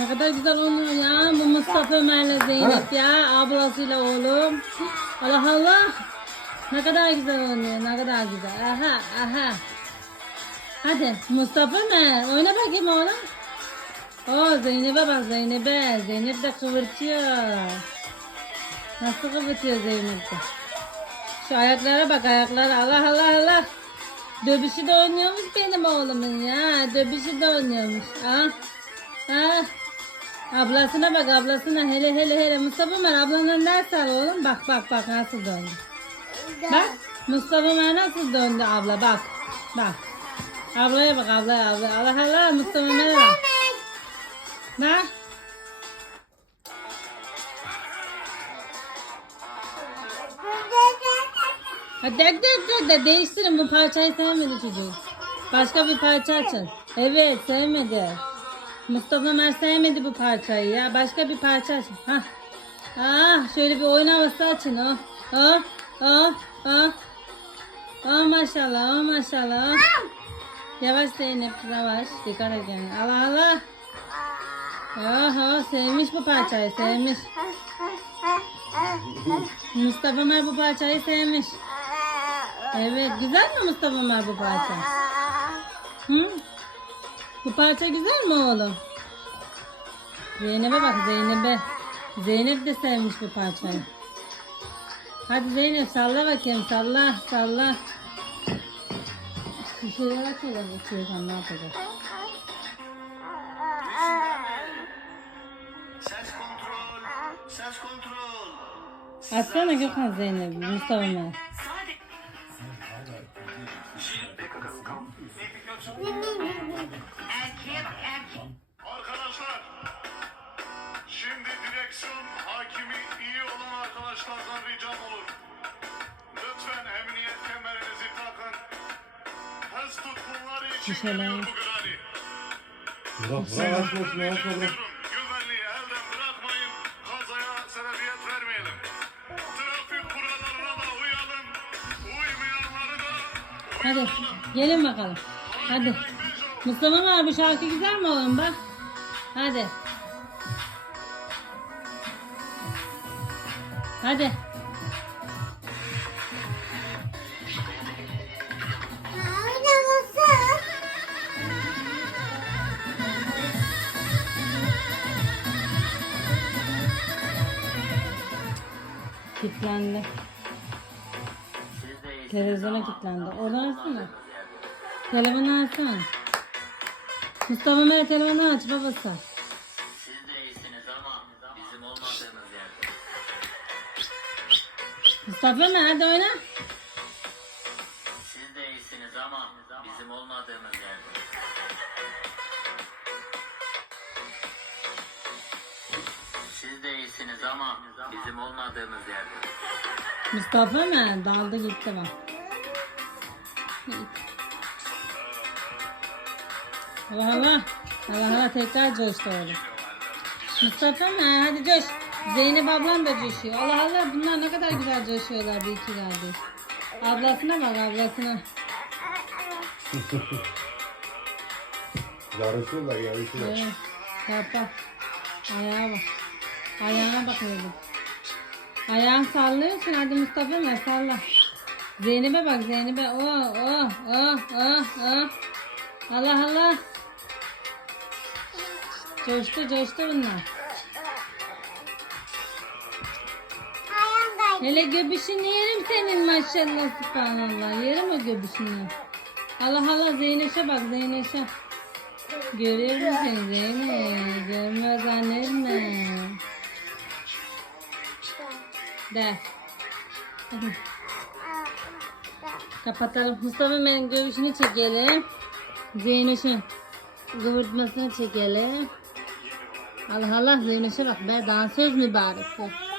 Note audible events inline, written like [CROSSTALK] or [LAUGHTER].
Ne kadar güzel oynuyor ya bu Mustafa Ömer'le Zeynep ya ablasıyla oğlum. Allah Allah. Ne kadar güzel oynuyor ne kadar güzel. Aha aha. Hadi Mustafa Ömer oyna bakayım oğlum. Oo Zeynep'e bak Zeynep'e. Zeynep de kıvırtıyor. Nasıl kıvırtıyor Zeynep de. Şu ayaklara bak ayaklara. Allah Allah Allah. Döbüşü de oynuyormuş benim oğlumun ya. Döbüşü de oynuyormuş. Ah. Ah. Ablasına bak ablasına hele hele hele Mustafa Ömer ablanın ders al oğlum bak bak bak nasıl döndü. Bak Mustafa Ömer nasıl döndü abla bak bak. Ablaya bak ablaya abla Allah Allah Mustafa Ömer'e bak. Bak. Hadi de, de, de, değiştirin bu parçayı sevmedi çocuk. Başka bir parça açın. Evet sevmedi. Mustafa Ömer sevmedi bu parçayı ya. Başka bir parça açın. Hah. Ah şöyle bir oyun havası açın. Oh. Oh. Oh. Oh. Oh maşallah. Oh maşallah. Oh. Yavaş Zeynep yavaş. Dikkat et kendine. Allah Allah. Oh, oh sevmiş bu parçayı sevmiş. Mustafa Ömer bu parçayı sevmiş. Evet güzel mi Mustafa Ömer bu parça? Hı? Bu parça güzel mi oğlum? Zeynep'e bak Zeynep'e. Zeynep de sevmiş bu parçayı. Hadi Zeynep salla bakayım salla salla. Bir şeyler atıyorlar geçiyor ne yapacak? Ses kontrol. Ses kontrol. Atsana Gökhan Zeynep Mustafa Ömer. Şişeler. Bırak bırak açma bırak. ediyorum. Güvenliği elden bırakmayın. Kazaya sebebiyet vermeyelim. Trafik kurallarına da uyalım. Uymayanları da Hadi gelin bakalım. Hadi. Mustafa bu şarkı güzel mi oğlum bak. Hadi. Hadi. Kilitlendi. Televizyona kilitlendi. Oradan açsana. Telefonu açsana. Mustafa Ömer'e telefonu aç babası. Siz de iyisiniz ama. Mustafa hadi oyna. Siz de iyisiniz ama bizim olmadığımız yerde. Siz de iyisiniz ama bizim olmadığımız yerde. Mustafa Ömer daldı gitti bak. Allah Allah. Allah Allah tekrar coştu oğlum. Mustafa Ömer hadi coş. Zeynep ablan da coşuyor. Allah Allah bunlar ne kadar güzel coşuyorlar bir iki kardeş. Ablasına bak ablasına. [LAUGHS] Yarışıyorlar yarışıyorlar. Evet. Bak bak. Ayağa bak. Ayağına bak. Ayağını sallıyorsun hadi Mustafa Ömer salla. Zeynep'e bak Zeynep'e. Oh oh oh oh oh. Allah Allah. Coştu coştu bunlar. Hele göbüşünü yerim senin maşallah subhanallah. Yerim o göbüşünü. Allah Allah Zeynep'e bak Zeynep'e. Görüyor musun Zeynep? Görmez zannetme. De. Hadi. Kapatalım. Mustafa benim görüşünü çekelim. Zeynep'in kıvırtmasını çekelim. Allah Allah Zeynep'e bak be dansöz mübarek bu.